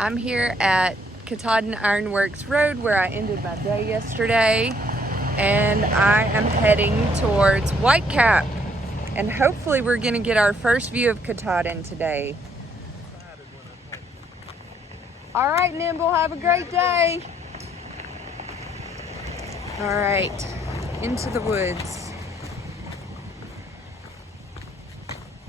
I'm here at Katahdin Ironworks Road where I ended my day yesterday, and I am heading towards Whitecap, and hopefully we're going to get our first view of Katahdin today. All right, Nimble, have a great day. All right, into the woods.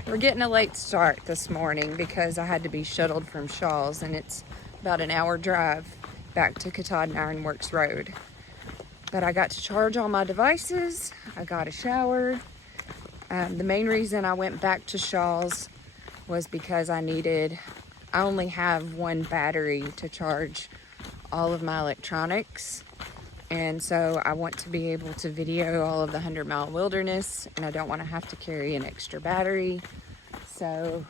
We're getting a late start this morning because I had to be shuttled from Shaw's, and it's about an hour drive back to Katahdin Ironworks Road. But I got to charge all my devices. I got a shower. The main reason I went back to Shaw's was because I only have one battery to charge all of my electronics. And so I want to be able to video all of the 100-mile wilderness, and I don't want to have to carry an extra battery. So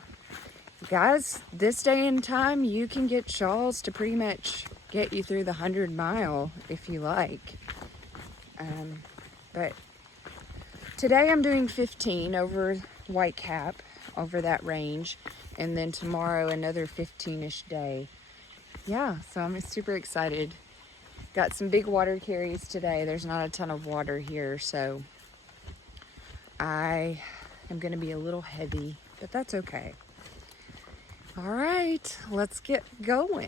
guys, this day and time, you can get Shaw's to pretty much get you through the 100-mile if you like. But today I'm doing 15 over Whitecap, over that range, and then tomorrow another 15-ish day. Yeah, so I'm super excited. Got some big water carries today. There's not a ton of water here, so I am going to be a little heavy, but that's okay. All right, let's get going.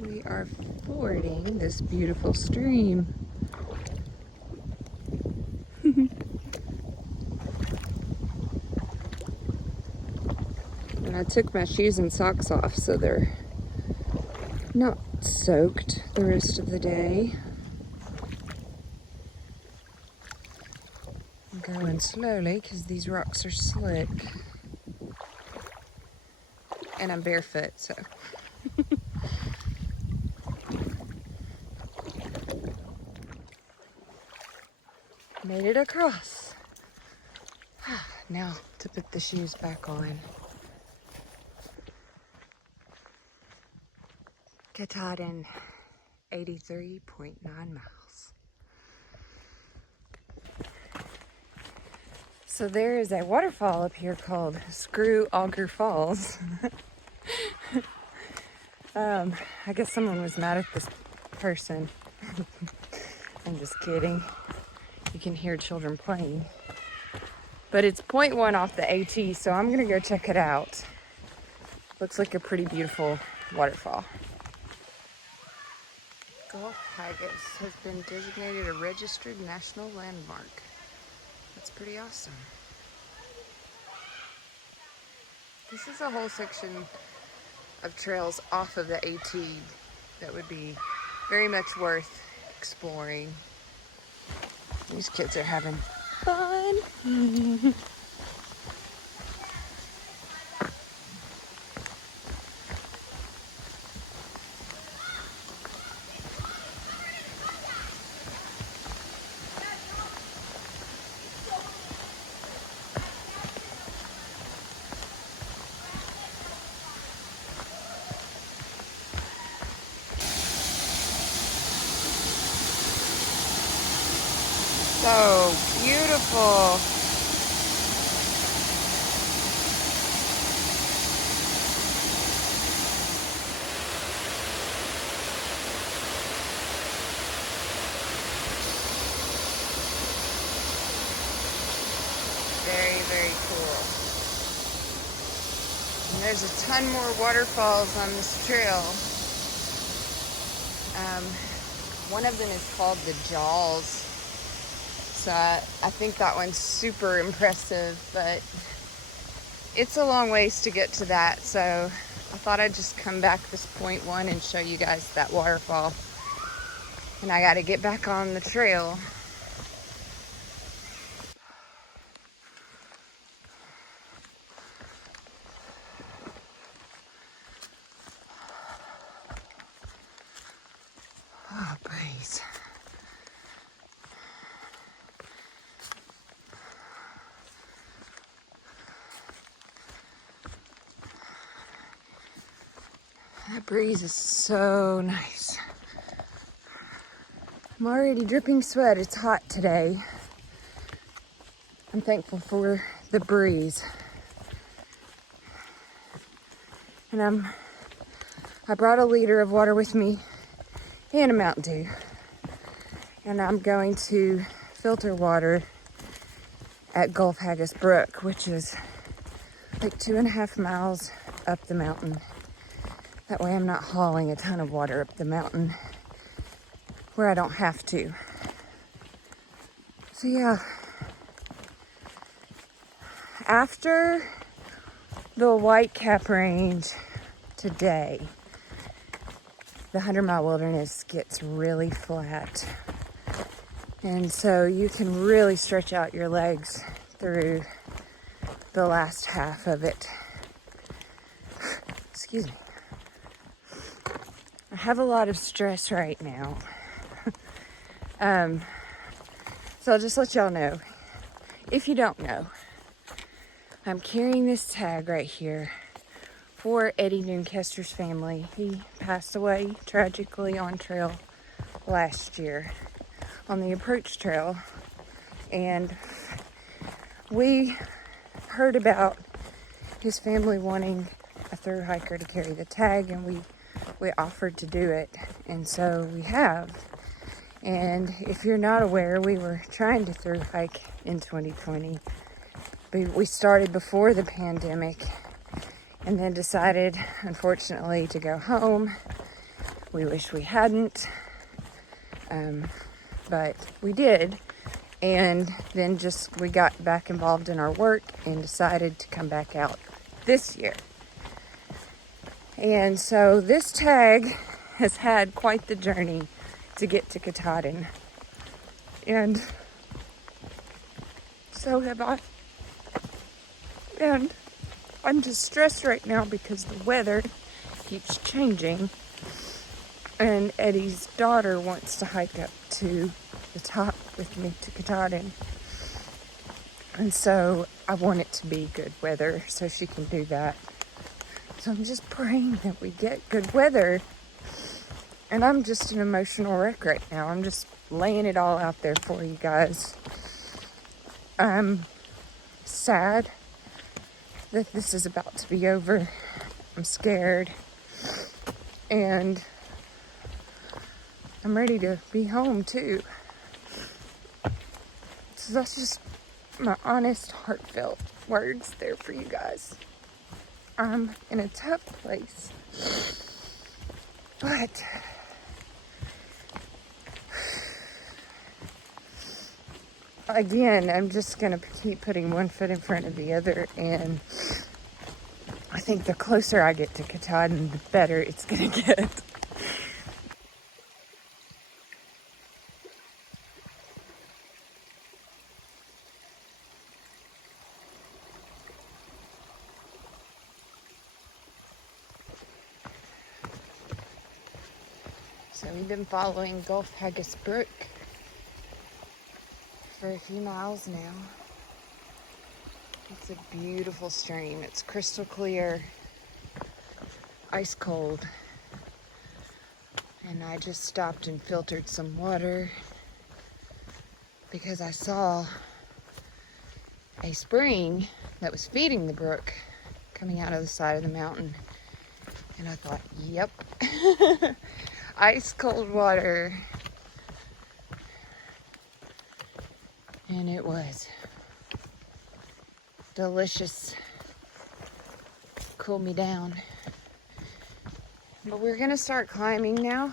We are fording this beautiful stream. And I took my shoes and socks off so they're not soaked the rest of the day. I'm going slowly because these rocks are slick. And I'm barefoot, so. Made it across. Now to put the shoes back on. Katahdin, 83.9 miles. So there is a waterfall up here called Screw Auger Falls. I guess someone was mad at this person. I'm just kidding. You can hear children playing. But it's 0.1 off the AT, so I'm gonna go check it out. Looks like a pretty beautiful waterfall. Gulf Hagas has been designated a registered national landmark. That's pretty awesome. This is a whole section of trails off of the AT that would be very much worth exploring. These kids are having fun. So beautiful. Very, very cool. And there's a ton more waterfalls on this trail. One of them is called the Jaws. So I think that one's super impressive, but it's a long ways to get to that. So I thought I'd just come back this 0.1 and show you guys that waterfall. And I got to get back on the trail. nice. That breeze is so nice. I'm already dripping sweat. It's hot today. I'm thankful for the breeze. And I brought a liter of water with me and a Mountain Dew. And I'm going to filter water at Gulf Hagas Brook, which is like 2.5 miles up the mountain. That way I'm not hauling a ton of water up the mountain where I don't have to. So yeah, after the Whitecap range today, the 100-mile wilderness gets really flat. And so you can really stretch out your legs through the last half of it. Excuse me. I have a lot of stress right now. So I'll just let y'all know. If you don't know, I'm carrying this tag right here for Eddie Nooncaster's family. He passed away tragically on trail last year on the approach trail. And we heard about his family wanting a thru hiker to carry the tag, and we offered to do it, and so we have. And if you're not aware, we were trying to thru hike in 2020, but we started before the pandemic and then decided, unfortunately, to go home. We wish we hadn't, but we did. And then we got back involved in our work and decided to come back out this year. And so this tag has had quite the journey to get to Katahdin. And so have I. And I'm just stressed right now because the weather keeps changing. And Eddie's daughter wants to hike up to the top with me to Katahdin. And so I want it to be good weather so she can do that. So I'm just praying that we get good weather. And I'm just an emotional wreck right now. I'm just laying it all out there for you guys. I'm sad that this is about to be over. I'm scared. And I'm ready to be home too. So that's just my honest, heartfelt words there for you guys. I'm in a tough place. But again, I'm just going to keep putting one foot in front of the other, and I think the closer I get to Katahdin, the better it's going to get. So we've been following Gulf Hagas Brook for a few miles now. It's a beautiful stream. It's crystal clear, ice cold. And I just stopped and filtered some water because I saw a spring that was feeding the brook coming out of the side of the mountain. And I thought, yep, ice cold water. And it was delicious. Cool me down. But we're gonna start climbing now.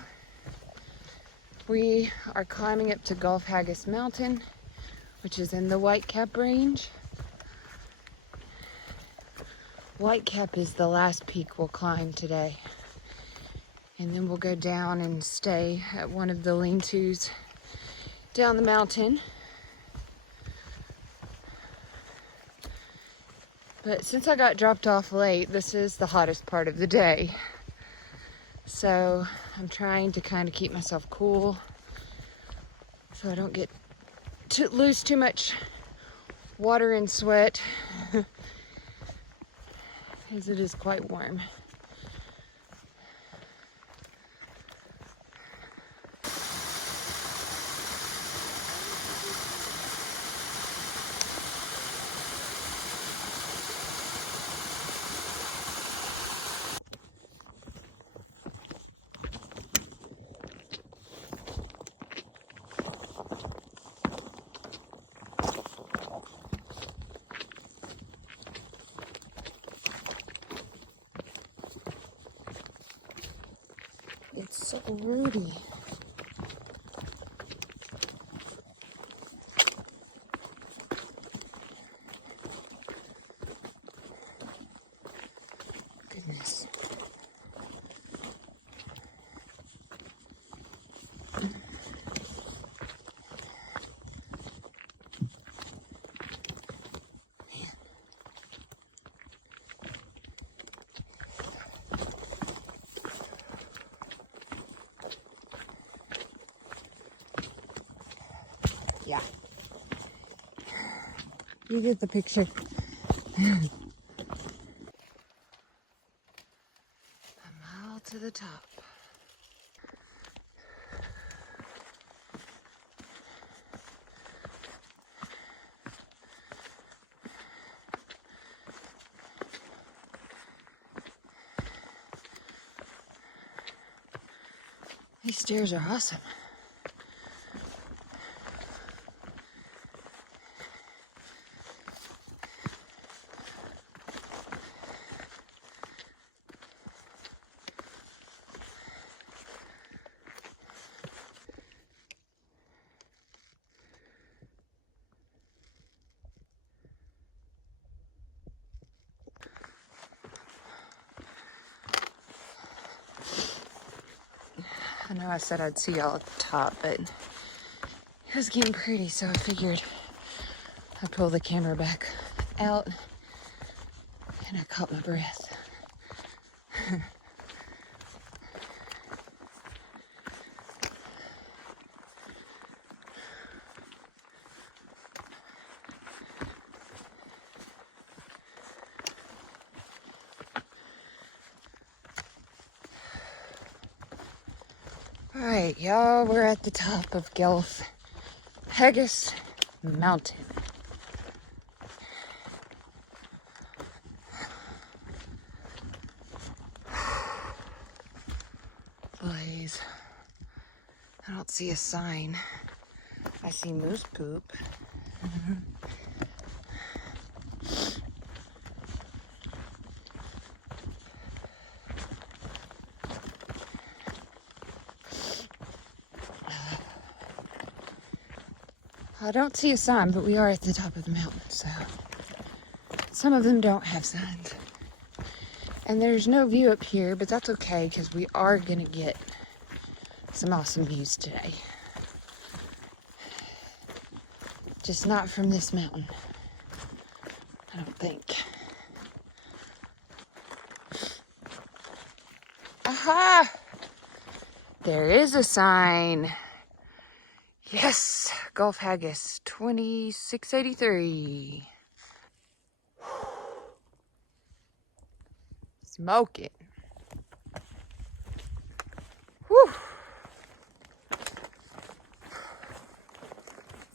We are climbing up to Gulf Hagas Mountain, which is in the Whitecap range. Whitecap is the last peak we'll climb today. And then we'll go down and stay at one of the lean-tos down the mountain. But since I got dropped off late, this is the hottest part of the day. So I'm trying to kind of keep myself cool so I don't get to lose too much water and sweat, as it is quite warm. It's so rooty. Goodness. Yeah. You get the picture. A mile to the top. These stairs are awesome. I know I said I'd see y'all at the top, but it was getting pretty, so I figured I'd pull the camera back out, and I caught my breath. All right, y'all, we're at the top of Hagas Mountain. Blaze. I don't see a sign. I see moose poop. I don't see a sign, but we are at the top of the mountain, so some of them don't have signs. And there's no view up here, but that's okay because we are gonna get some awesome views today. Just not from this mountain, I don't think. Aha! There is a sign. Yes, Gulf Hagas 2683. Smoking. Whew.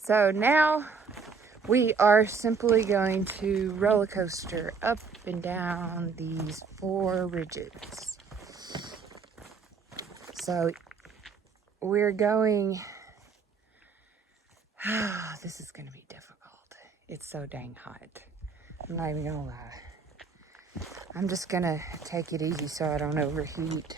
So now we are simply going to roller coaster up and down these 4 ridges. So we're going, this is going to be difficult. It's so dang hot. I'm not even gonna lie. I'm just gonna take it easy so I don't overheat.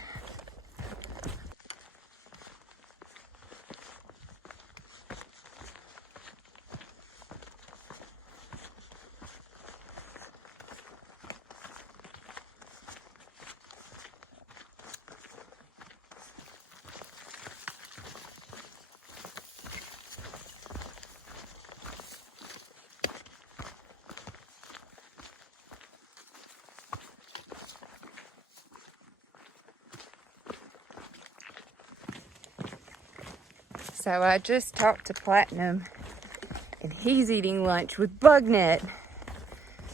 So I just talked to Platinum, and he's eating lunch with Bugnet.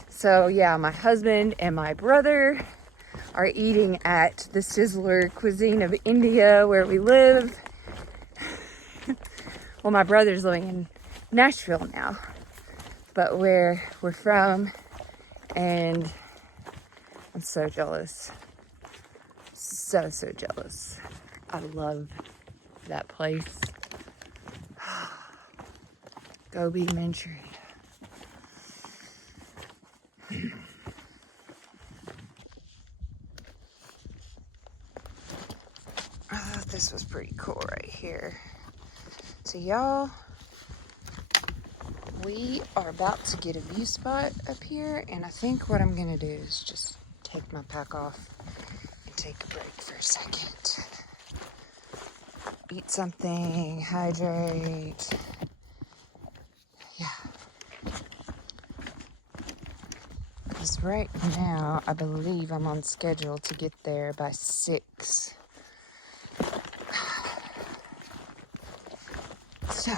So yeah, my husband and my brother are eating at the Sizzler Cuisine of India where we live. Well, my brother's living in Nashville now, but where we're from, and I'm so jealous. So jealous. I love that place. Gobi Manchurian. I thought this was pretty cool right here. So y'all, we are about to get a view spot up here, and I think what I'm gonna do is just take my pack off and take a break for a second. Eat something, hydrate. Yeah. Because right now, I believe I'm on schedule to get there by 6. So,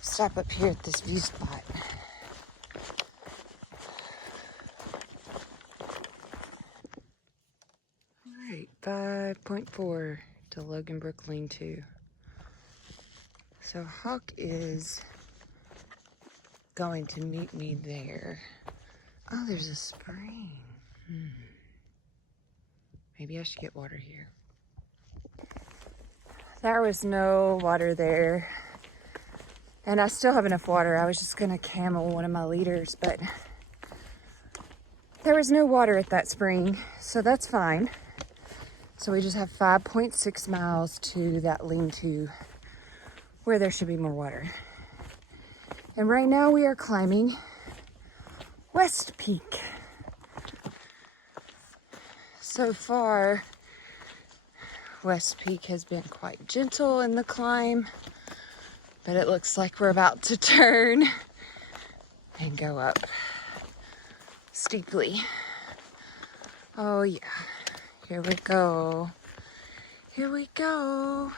stop up here at this view spot. Alright, 5.4 to Logan Brook Lean 2. So Hawk is going to meet me there. Oh, there's a spring. Maybe I should get water here. There was no water there. And I still have enough water. I was just gonna camel one of my liters, but there was no water at that spring, so that's fine. So we just have 5.6 miles to that lean-to where there should be more water. And right now we are climbing West Peak. So far, West Peak has been quite gentle in the climb, but it looks like we're about to turn and go up steeply. Oh yeah, here we go. Here we go.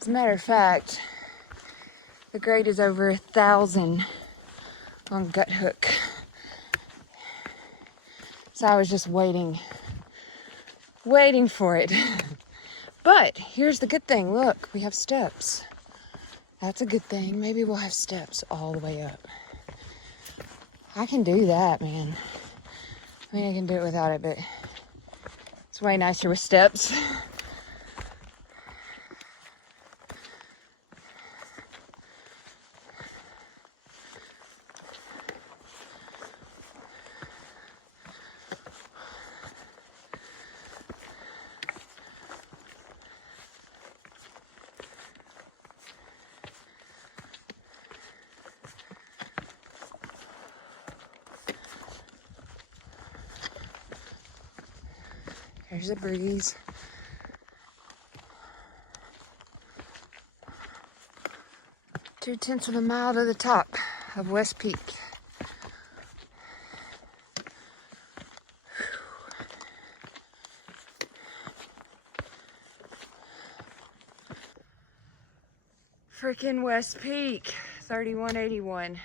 As a matter of fact, the grade is over 1,000 on Gut Hook. So I was just waiting for it. But here's the good thing. Look, we have steps. That's a good thing. Maybe we'll have steps all the way up. I can do that, man. I mean, I can do it without it, but it's way nicer with steps. There's a breeze. Two-tenths of a mile to the top of West Peak. Freaking West Peak, 3181.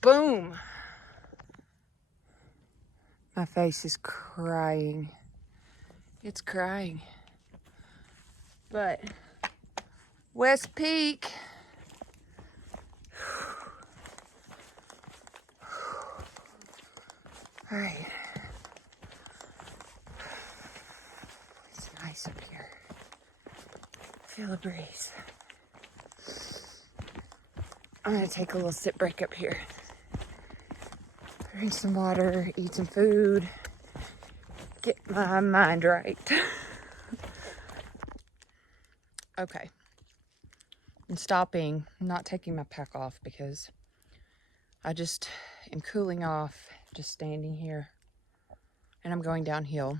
Boom. My face is crying. It's crying. But West Peak. All right. It's nice up here. Feel the breeze. I'm gonna take a little sit break up here. Drink some water, eat some food, get my mind right. Okay. I'm stopping. I'm not taking my pack off because I just am cooling off, just standing here. And I'm going downhill,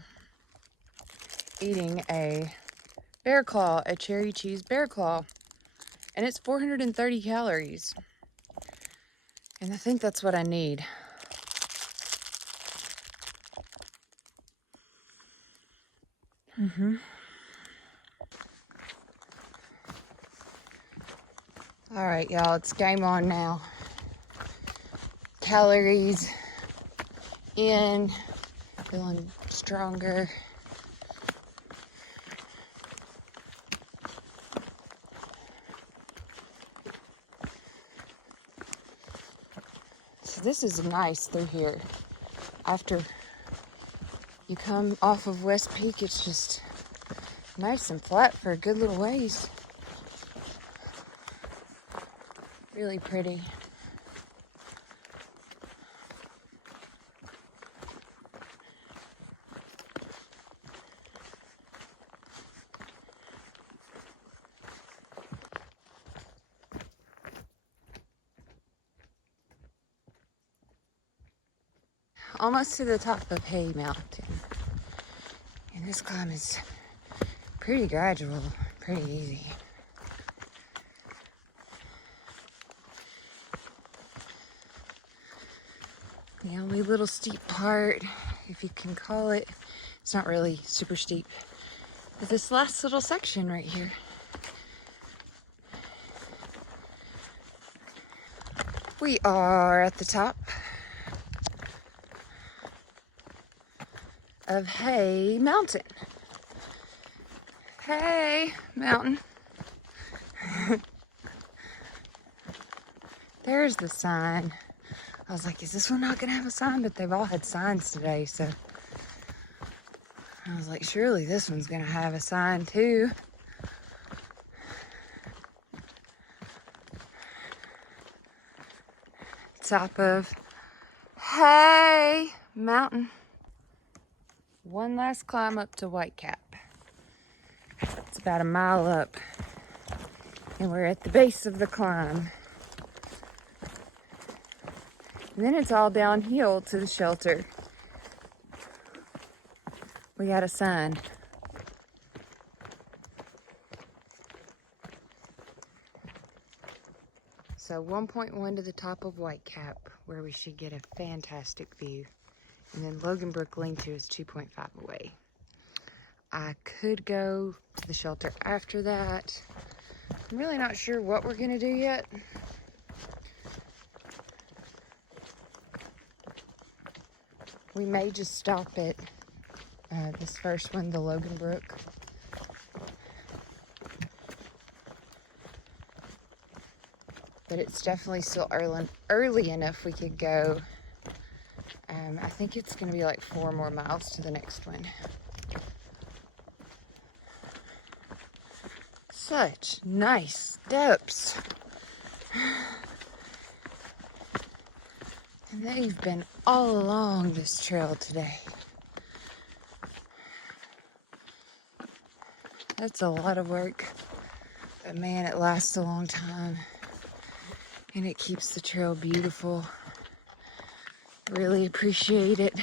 eating a bear claw, a cherry cheese bear claw. And it's 430 calories. And I think that's what I need. All right, y'all, it's game on now. Calories in, feeling stronger. So this is nice through here. After you come off of West Peak, it's just nice and flat for a good little ways. Really pretty. Almost to the top of Hay Mountain. And this climb is pretty gradual, pretty easy. The only little steep part, if you can call it, it's not really super steep, is this last little section right here. We are at the top of Hay Mountain. Hay Mountain. There's the sign. I was like, is this one not gonna have a sign? But they've all had signs today, so I was like, surely this one's gonna have a sign too. Top of Hay Mountain. One last climb up to Whitecap. It's about a mile up, and we're at the base of the climb. And then it's all downhill to the shelter. We got a sign. So 1.1 to the top of Whitecap, where we should get a fantastic view. And then Logan Brook Lean-To is 2.5 away. I could go to the shelter after that. I'm really not sure what we're gonna do yet. We may just stop at this first one, the Logan Brook. But it's definitely still early enough we could go. I think it's gonna be like 4 more miles to the next one. Such nice steps. And they've been all along this trail today. That's a lot of work, but man, it lasts a long time. And it keeps the trail beautiful. Really appreciate it.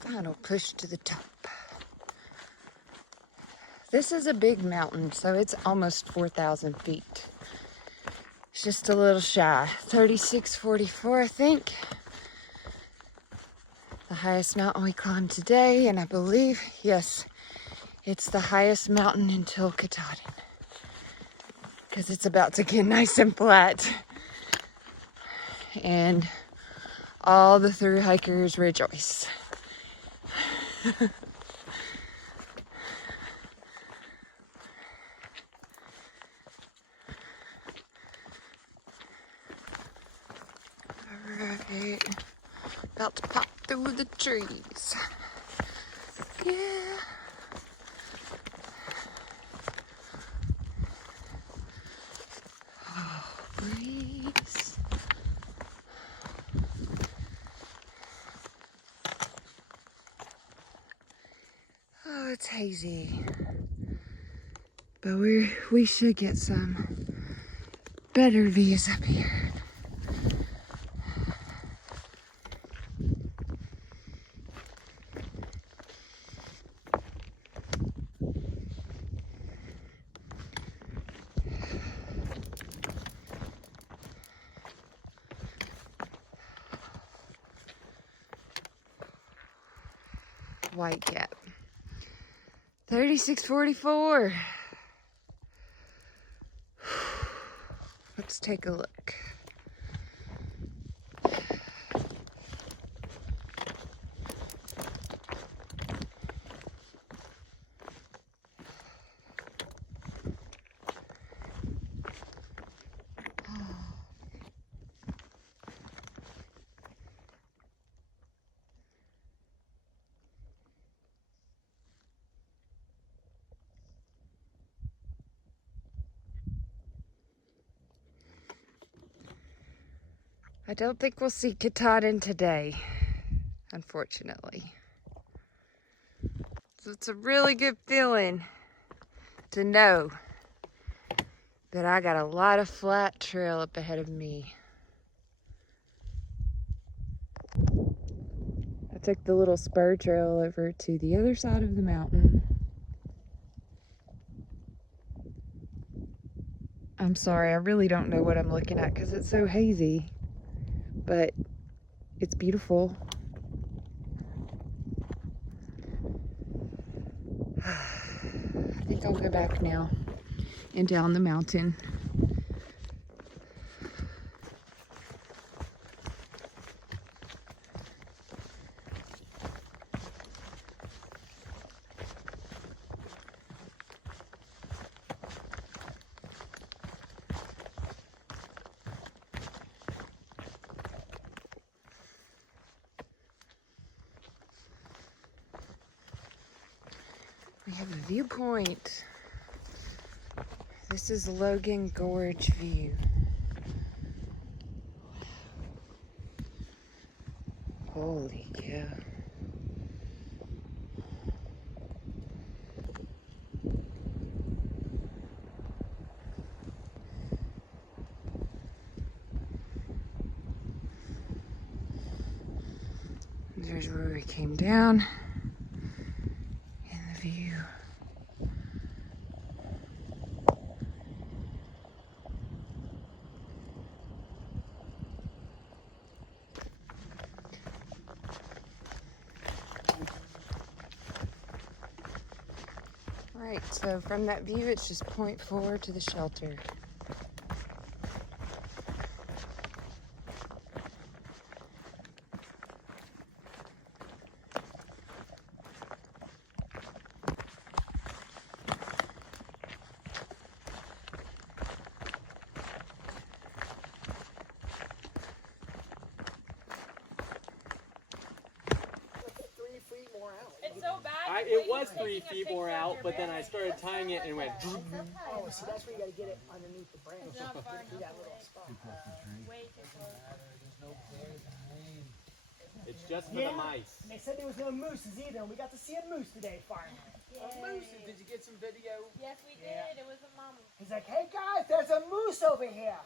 Final push to the top. This is a big mountain, so it's almost 4,000 feet. It's just a little shy, 3644, I think. The highest mountain we climbed today, and I believe, yes, it's the highest mountain until Katahdin, because it's about to get nice and flat. And all the thru hikers rejoice. Alright, about to pop through the trees. Yeah. Oh, breeze. hazy. But we should get some better views up here. Whitecap. 3644. Let's take a look. I don't think we'll see Katahdin today, unfortunately. So it's a really good feeling to know that I got a lot of flat trail up ahead of me. I took the little spur trail over to the other side of the mountain. I'm sorry, I really don't know what I'm looking at because it's so hazy, but it's beautiful. I think I'll go back now and down the mountain. We have a viewpoint. This is Logan Gorge view. Holy cow. There's where we came down in the view. Right, so from that view, it's just 0.4 to the shelter. It was 3 feet more out, but then I started tying it and went. Oh, so that's where you got to get it underneath the branch. See that little spot. It's just for the mice. And they said there was no mooses either, and we got to see a moose today, finally. A moose? Did you get some video? Yes, we did. It was a mama. He's like, hey guys, there's a moose over here.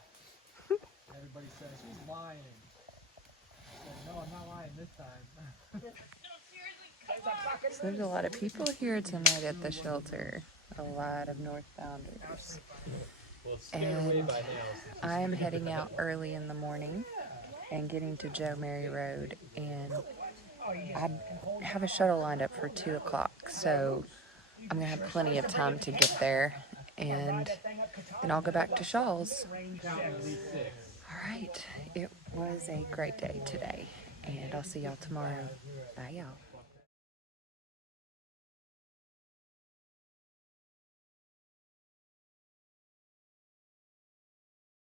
Everybody says she's lying. I said, no, I'm not lying this time. So there's a lot of people here tonight at the shelter. A lot of northbounders. And I'm heading out early in the morning and getting to Joe Mary Road. And I have a shuttle lined up for 2 o'clock. So I'm going to have plenty of time to get there. And then I'll go back to Shaw's. All right. It was a great day today. And I'll see y'all tomorrow. Bye, y'all.